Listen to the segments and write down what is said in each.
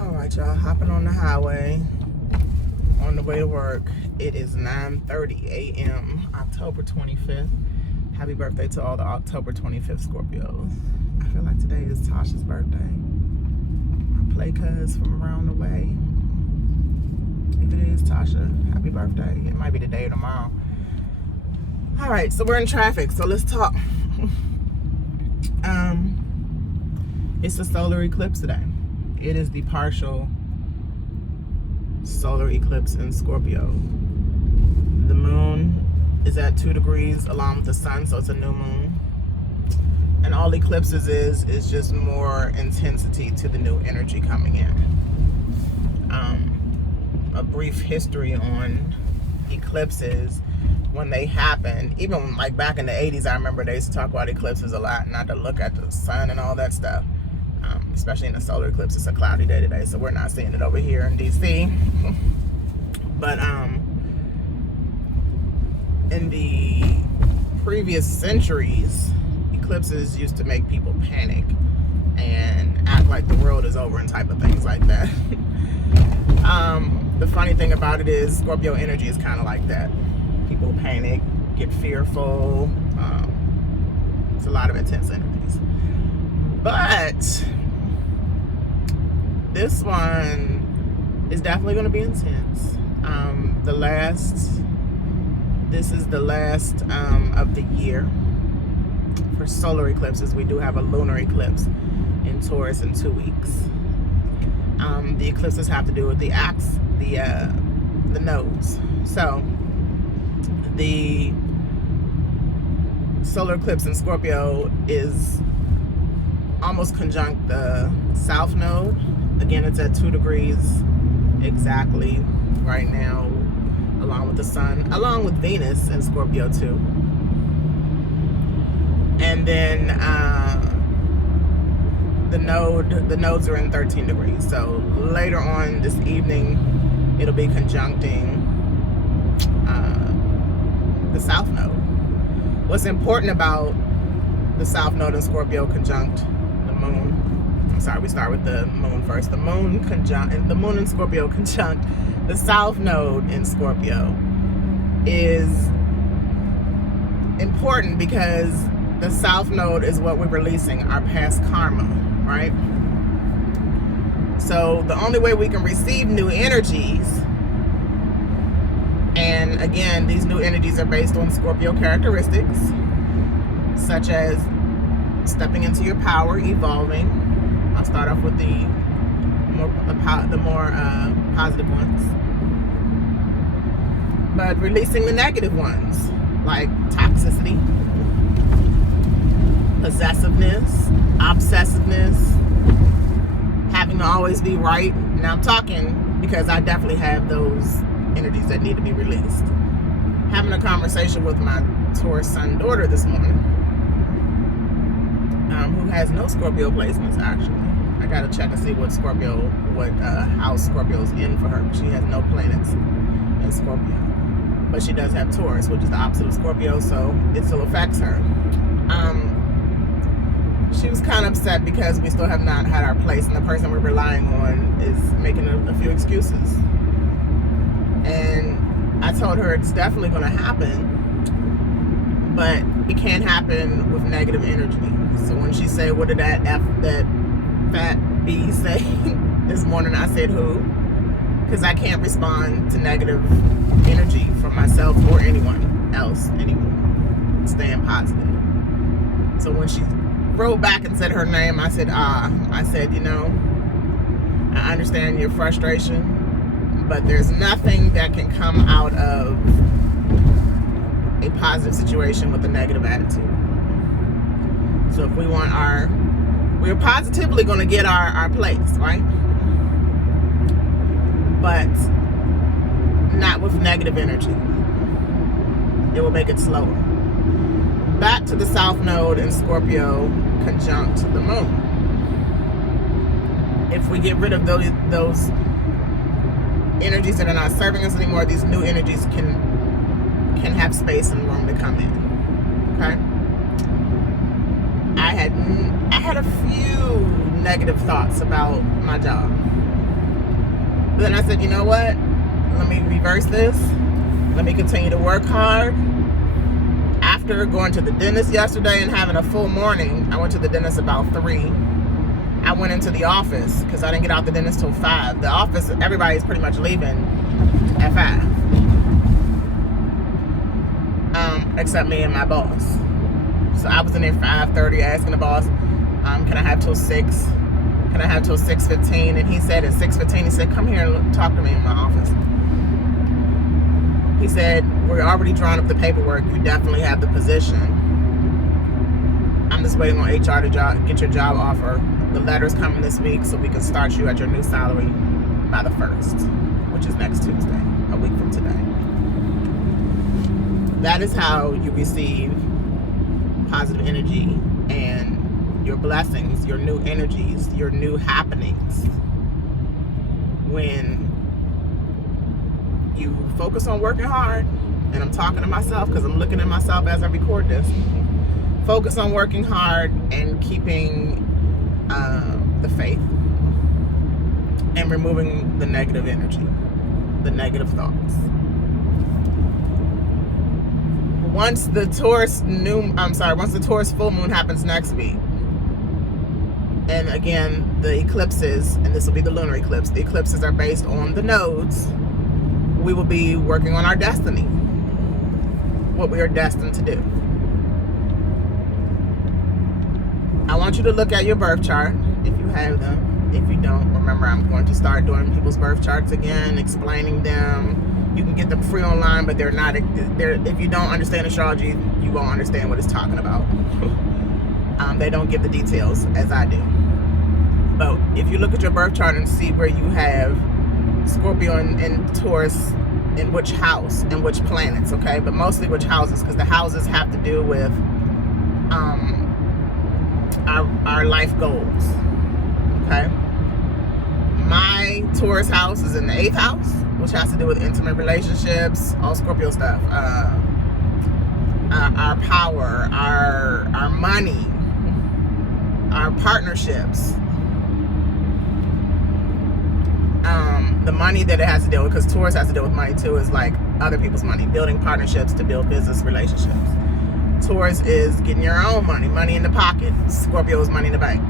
All right, y'all, hopping on the highway on the way to work. It is 9:30 a.m. October 25th. Happy birthday to all the October 25th Scorpios. I feel like today is Tasha's birthday. I play cuz from around the way. If it is Tasha, happy birthday. It might be today or tomorrow. All right, so we're in traffic, so let's talk. It's a solar eclipse today. It is the partial solar eclipse in Scorpio. The moon is at 2 degrees along with the sun, so it's a new moon. And all eclipses is just more intensity to the new energy coming in. A brief history on eclipses. When they happen, even like back in the 80s, I remember they used to talk about eclipses a lot, not to look at the sun and all that stuff. Especially in the solar eclipse, it's a cloudy day today, so we're not seeing it over here in DC. But in the previous centuries, eclipses used to make people panic and act like the world is over and type of things like that. The funny thing about it is Scorpio energy is kind of like that. People panic, get fearful. It's a lot of intense energies. But this one is definitely going to be intense. This is the last of the year for solar eclipses. We do have a lunar eclipse in Taurus in 2 weeks. The eclipses have to do with the nodes. So the solar eclipse in Scorpio is almost conjunct the south node. Again, it's at 2 degrees exactly right now, along with the sun, along with Venus in Scorpio too. And then the nodes are in 13 degrees. So later on this evening, it'll be conjuncting the south node. What's important about the south node in Scorpio conjunct the moon? I'm sorry, we start with the moon first. The moon in Scorpio conjunct the south node in Scorpio is important because the south node is what we're releasing, our past karma, right? So the only way we can receive new energies, and again, these new energies are based on Scorpio characteristics, such as stepping into your power, evolving. I'll start off with the more positive ones, but releasing the negative ones, like toxicity, possessiveness, obsessiveness, having to always be right. Now I'm talking because I definitely have those energies that need to be released. Having a conversation with my Taurus son daughter this morning, who has no Scorpio placements actually. I gotta check and see what house Scorpio's in for her. She has no planets in Scorpio, but she does have Taurus, which is the opposite of Scorpio, so it still affects her. She was kind of upset because we still have not had our place, and the person we're relying on is making a few excuses. And I told her it's definitely going to happen, but it can't happen with negative energy. So when she said, "What did that fat B say?" this morning, I said, "Who?" Because I can't respond to negative energy from myself or anyone else anymore. Staying positive. So when she wrote back and said her name, I said, I said, I understand your frustration, but there's nothing that can come out of a positive situation with a negative attitude. So if we want we're positively going to get our place, right? But not with negative energy. It will make it slower. Back to the south node in Scorpio conjunct the moon. If we get rid of those energies that are not serving us anymore, these new energies can have space and room to come in. Okay? I had a few negative thoughts about my job. But then I said, you know what? Let me reverse this. Let me continue to work hard. After going to the dentist yesterday and having a full morning, I went to the dentist about 3. I went into the office because I didn't get out the dentist till 5. The office, everybody's pretty much leaving at 5. Except me and my boss. So I was in there 5:30 asking the boss, can I have till 6? Can I have till 6:15? And he said at 6:15, he said, come here and talk to me in my office. He said, we're already drawing up the paperwork. You definitely have the position. I'm just waiting on HR to get your job offer. The letter's coming this week so we can start you at your new salary by the 1st, which is next Tuesday, a week from today. That is how you receive positive energy and your blessings, your new energies, your new happenings. When you focus on working hard, and I'm talking to myself because I'm looking at myself as I record this. Focus on working hard and keeping the faith and removing the negative energy, the negative thoughts. Once the Taurus full moon happens next week, and again, the eclipses, and this will be the lunar eclipse, the eclipses are based on the nodes. We will be working on our destiny, what we are destined to do. I want you to look at your birth chart if you have them. If you don't, remember I'm going to start doing people's birth charts again, explaining them. You can get them free online, but they're not. If you don't understand astrology, you won't understand what it's talking about. They don't give the details as I do. But if you look at your birth chart and see where you have Scorpio and Taurus in which house and which planets, okay? But mostly which houses, because the houses have to do with our life goals, okay? My Taurus house is in the 8th house, which has to do with intimate relationships, all Scorpio stuff, our power, our money, our partnerships, the money that it has to deal with, because Taurus has to deal with money too, is like other people's money, building partnerships to build business relationships. Taurus is getting your own money in the pocket. Scorpio is money in the bank.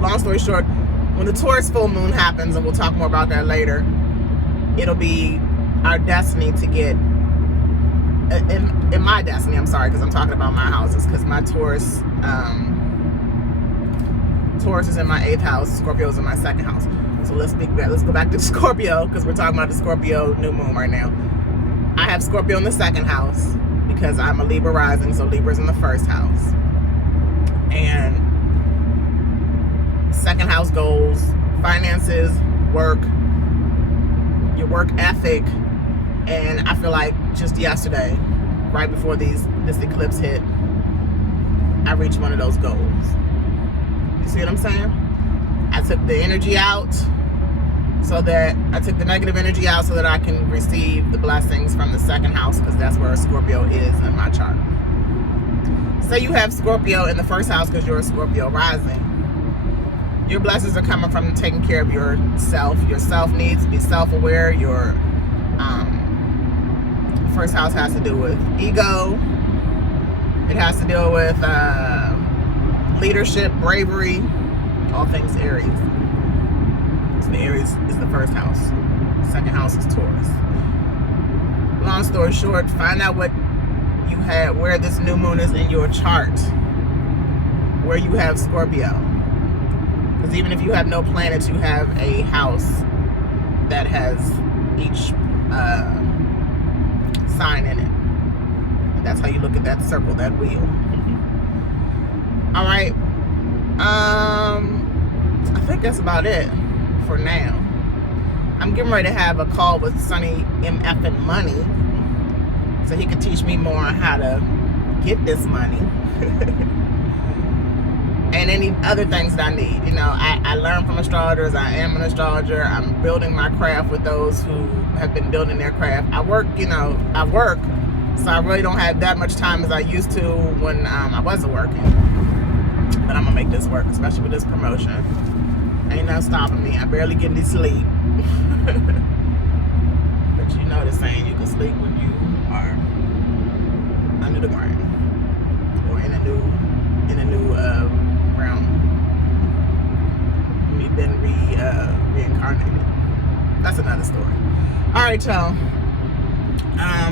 Long story short, when the Taurus full moon happens, and we'll talk more about that later, it'll be our destiny to get, in my destiny, I'm sorry, because I'm talking about my houses, because my Taurus is in my 8th house, Scorpio is in my 2nd house. So let's go back to Scorpio, because we're talking about the Scorpio new moon right now. I have Scorpio in the 2nd house because I'm a Libra rising, so Libra's in the 1st house. And 2nd house goals, finances, work, your work ethic. And I feel like just yesterday, right before this eclipse hit, I reached one of those goals. You see what I'm saying? I took the energy out I took the negative energy out so that I can receive the blessings from the 2nd house, because that's where Scorpio is in my chart. Say you have Scorpio in the 1st house because you're a Scorpio rising. Your blessings are coming from taking care of yourself. Your self needs to be self-aware. Your 1st house has to do with ego. It has to deal with leadership, bravery, all things Aries. So the Aries is the 1st house. 2nd house is Taurus. Long story short, find out what you have, where this new moon is in your chart, where you have Scorpio. Because even if you have no planets, you have a house that has each sign in it. And that's how you look at that circle, that wheel. All right. I think that's about it for now. I'm getting ready to have a call with Sonny MF and Money, so he could teach me more on how to get this money and any other things that I need. You know, I learn from astrologers. I am an astrologer. I'm building my craft with those who have been building their craft. I work, so I really don't have that much time as I used to when I wasn't working. But I'm gonna make this work, especially with this promotion. Ain't no stopping me. I barely get any sleep. But you know the saying, you can sleep when you are under the ground or in a new realm. We've been reincarnated. That's another story. All right, y'all. I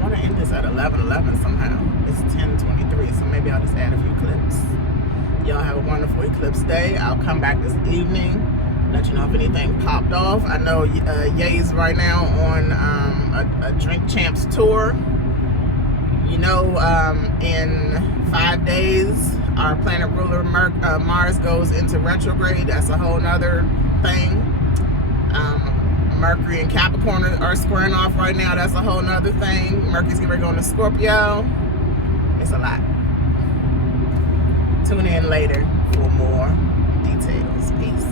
want to end this at 11:11 somehow. It's 10:23, so maybe I'll just add a few clips. Y'all have a wonderful eclipse day. I'll come back this evening, let you know if anything popped off. I know Ye's right now on a Drink Champs tour. You know, in 5 days, our planet ruler Mars goes into retrograde. That's a whole nother thing. Mercury and Capricorn are squaring off right now. That's a whole nother thing. Mercury's going to go into Scorpio. It's a lot. Tune in later for more details. Peace.